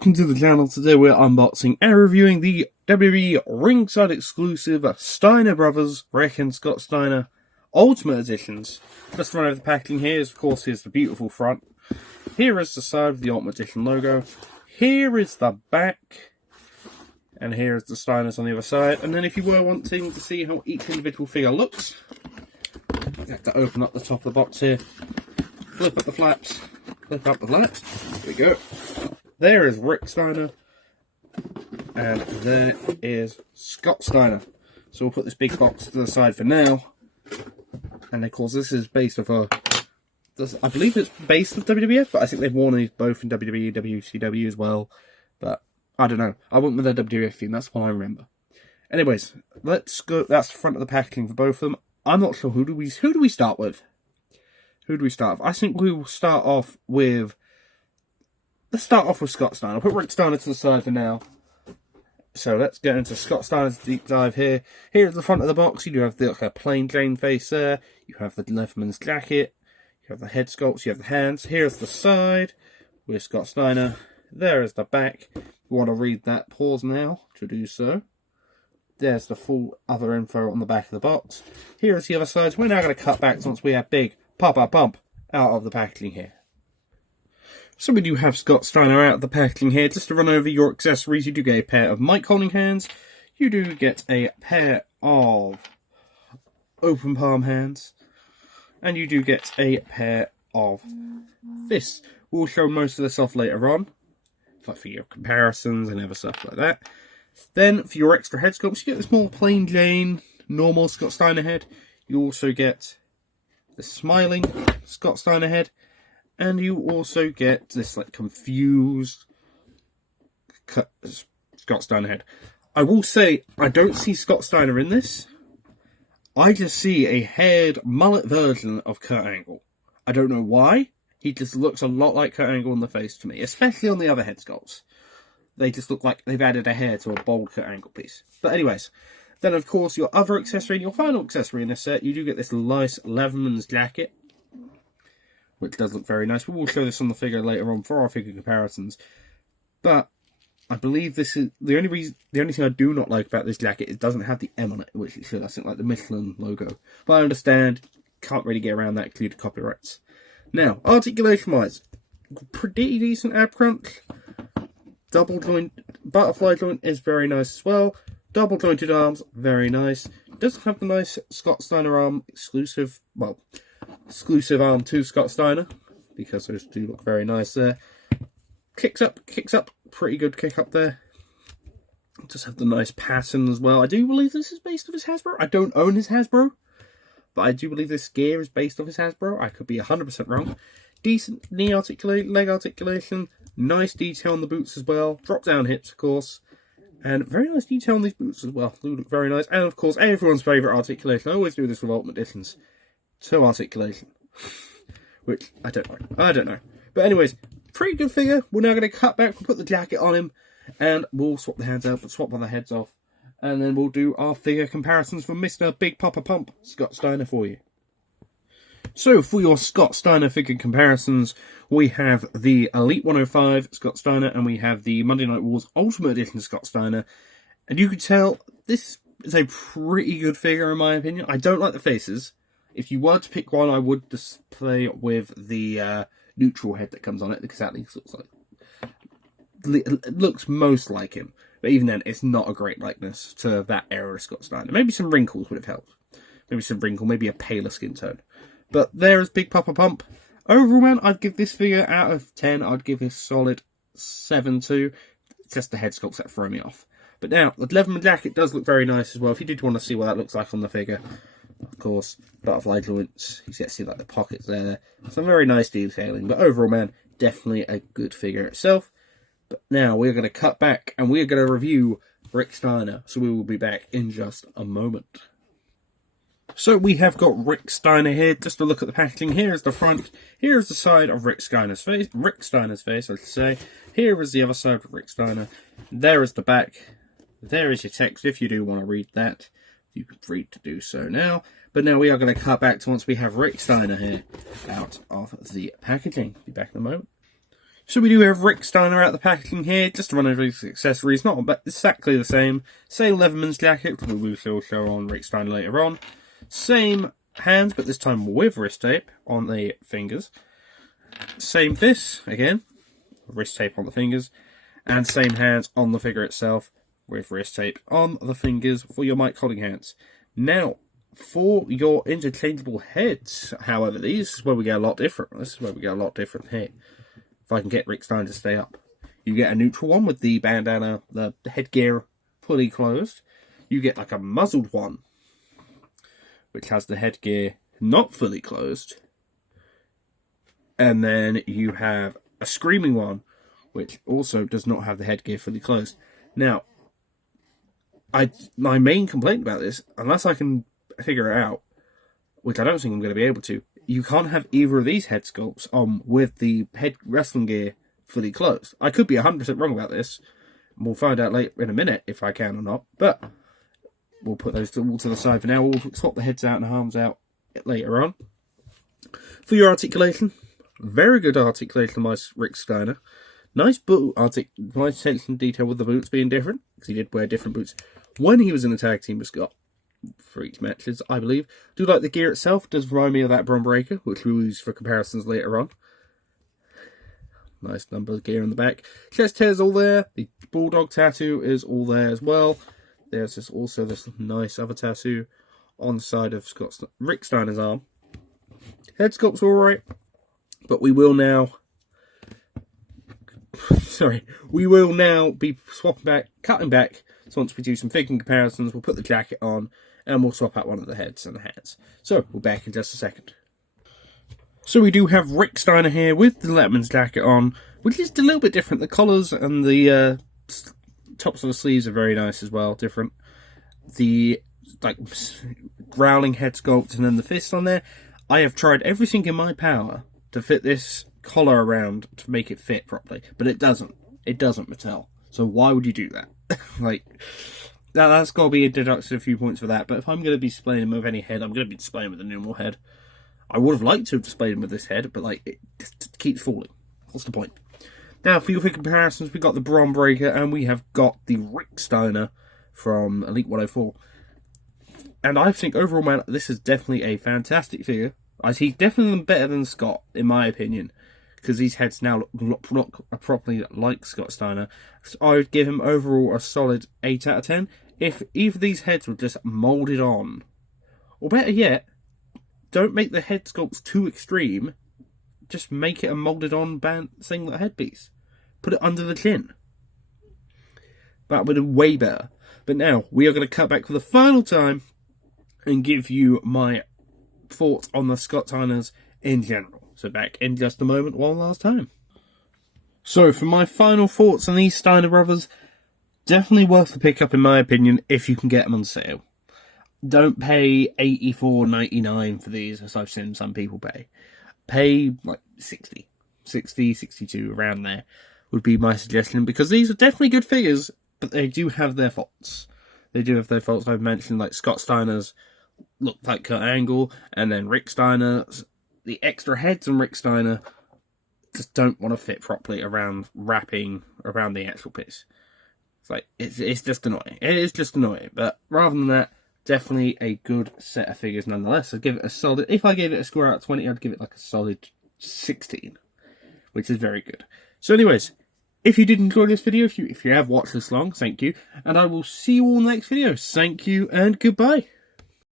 welcome to the channel. Today we're unboxing and reviewing the WWE Ringside exclusive Steiner Brothers, Rick and Scott Steiner Ultimate Editions. Just run over the packaging here. Of course, here's the beautiful front. Here is the side with the Ultimate Edition logo. Here is the back. And here is the Steiners on the other side. And then if you were wanting to see how each individual figure looks, you have to open up the top of the box here. Flip up the flaps. Flip up the flaps. There we go. There is Rick Steiner, and there is Scott Steiner. So we'll put this big box to the side for now. And of course, this is based off I believe it's based on WWF, but I think they've worn these both in WWE and WCW as well. But I don't know. I went with the WWF theme. That's what I remember. Anyways, let's go. That's the front of the packaging for both of them. I'm not sure who do we start with. Who do we start with? I think we will start off with. Let's start off with Scott Steiner. I'll put Rick Steiner to the side for now. So let's get into Scott Steiner's deep dive here. Here at the front of the box, you do have the plain Jane face there. You have the Leatherman's jacket. You have the head sculpts. You have the hands. Here's the side with Scott Steiner. There is the back. If you want to read that, pause now to do so. There's the full other info on the back of the box. Here is the other side. We're now going to cut back once we have big pump out of the packaging here. So we do have Scott Steiner out of the packaging here. Just to run over your accessories, you do get a pair of mic holding hands. You do get a pair of open palm hands. And you do get a pair of fists. We'll show most of this off later on, for your comparisons and other stuff like that. Then for your extra head sculpts, you get the small plain Jane, normal Scott Steiner head. You also get the smiling Scott Steiner head. And you also get this confused Scott Steiner head. I will say, I don't see Scott Steiner in this. I just see a haired mullet version of Kurt Angle. I don't know why. He just looks a lot like Kurt Angle on the face to me, especially on the other head sculpts. They just look like they've added a hair to a bold Kurt Angle piece. But anyways, then of course your other accessory, your final accessory in this set, you do get this nice Leatherman's jacket, which does look very nice. But we'll show this on the figure later on for our figure comparisons. But I believe this is the only thing I do not like about this jacket is it doesn't have the M on it, which it should. I think like the Michelin logo. But I understand, can't really get around that due to copyrights. Now, articulation-wise, pretty decent ab crunch. Double joint, butterfly joint is very nice as well. Double jointed arms, very nice. Doesn't have the nice Scott Steiner arm exclusive arm to Scott Steiner, because those do look very nice there. Kicks up, pretty good kick up there. Just have the nice pattern as well. I do believe this is based off his Hasbro. I don't own his Hasbro, but I do believe this gear is based off his Hasbro. I could be 100% wrong. Decent knee articulation, leg articulation, nice detail on the boots as well. Drop down hips, of course. And very nice detail on these boots as well. They look very nice. And of course, everyone's favourite articulation. I always do this with Ultimate Editions. Toe articulation. Which, I don't know. But anyways, pretty good figure. We're now going to cut back. We'll put the jacket on him. And we'll swap the hands out, but swap the heads off. And then we'll do our figure comparisons for Mr. Big Papa Pump, Scott Steiner, for you. So, for your Scott Steiner figure comparisons, we have the Elite 105 Scott Steiner, and we have the Monday Night Wars Ultimate Edition Scott Steiner. And you can tell, this is a pretty good figure in my opinion. I don't like the faces. If you were to pick one, I would display with the neutral head that comes on it, because that looks most like him. But even then, it's not a great likeness to that era of Scott Steiner. Maybe some wrinkles would have helped. Maybe a paler skin tone. But there is Big Papa Pump. Overall, man, I'd give this figure out of 10. I'd give this solid 7-2. It's just the head sculpts that throw me off. But now, the Leatherman jacket does look very nice as well. If you did want to see what that looks like on the figure, of course, butterfly joints. You get to see like the pockets there. Some very nice detailing. But overall, man, definitely a good figure itself. But now we're going to cut back and we're going to review Rick Steiner. So we will be back in just a moment. So we have got Rick Steiner here. Just to look at the packaging. Here is the front. Here is the side of Rick Steiner's face. I should say. Here is the other side of Rick Steiner. There is the back. There is your text. If you do want to read that, you can free to do so now. But now we are going to cut back to once we have Rick Steiner here out of the packaging. Be back in a moment. So we do have Rick Steiner out the packaging here, just to run over his accessories, not exactly the same. Same Leatherman's jacket, we will still show on Rick Steiner later on. Same hands, but this time with wrist tape on the fingers. Same fist, again, wrist tape on the fingers. And same hands on the figure itself, with wrist tape on the fingers for your mic holding hands. Now, for your interchangeable heads, however, this is where we get a lot different. This is where we get a lot different here. If I can get Rick Steiner to stay up. You get a neutral one with the bandana, the headgear fully closed. You get like a muzzled one, which has the headgear not fully closed. And then you have a screaming one, which also does not have the headgear fully closed. Now, my main complaint about this, unless I can figure it out, which I don't think I'm going to be able to, you can't have either of these head sculpts on with the head wrestling gear fully closed. I could be 100% wrong about this. We'll find out later in a minute if I can or not. But we'll put those all to the side for now. We'll swap the heads out and arms out later on. For your articulation, very good articulation by Rick Steiner. Nice boot nice attention to detail with the boots being different, because he did wear different boots when he was in the tag team with Scott. For each matches, I believe. Do like the gear itself, does remind me of that Bron Breaker, which we'll use for comparisons later on. Nice number of gear on the back. Chest hair is all there. The Bulldog tattoo is all there as well. There's also this nice other tattoo on the side of Rick Steiner's arm. Head sculpt's alright, but we will now be swapping back, cutting back. So once we do some fitting comparisons, we'll put the jacket on and we'll swap out one of the heads and the hands. So we're back in just a second. So we do have Rick Steiner here with the Leatherman's jacket on, which is a little bit different. The collars and the tops of the sleeves are very nice as well, different. The growling head sculpt and then the fist on there. I have tried everything in my power to fit this collar around to make it fit properly, but it doesn't. It doesn't, Mattel. So why would you do that? That's got to be a deduction a few points for that. But if I'm going to be displaying him with any head, I'm going to be displaying with a normal head. I would have liked to have displayed him with this head, but it just keeps falling. What's the point? Now, for your comparisons, we've got the Bron Breaker and we have got the Rick Steiner from Elite 104. And I think overall, man, this is definitely a fantastic figure. I see definitely better than Scott, in my opinion, because these heads now look properly like Scott Steiner. So I would give him overall a solid 8 out of 10. If either of these heads were just moulded on, or better yet, don't make the head sculpts too extreme, just make it a moulded on singlet headpiece. Put it under the chin. That would be way better. But now, we are going to cut back for the final time and give you my thoughts on the Scott Steiners in general. So back in just a moment, one last time. So for my final thoughts on these Steiner brothers, definitely worth the pickup in my opinion if you can get them on sale. Don't pay $84.99 for these, as I've seen some people pay. Pay like 60, 62, around there would be my suggestion, because these are definitely good figures, but they do have their faults. They do have their faults. I've mentioned like Scott Steiner's look like Kurt Angle, and then Rick Steiner's, the extra heads on Rick Steiner just don't want to fit properly around wrapping around the actual piece. It's just annoying. It is just annoying. But rather than that, definitely a good set of figures nonetheless. I'd give it a solid, if I gave it a score out of 20, I'd give it like a solid 16, which is very good. So anyways, if you did enjoy this video, if you have watched this long, thank you. And I will see you all in the next video. Thank you and goodbye.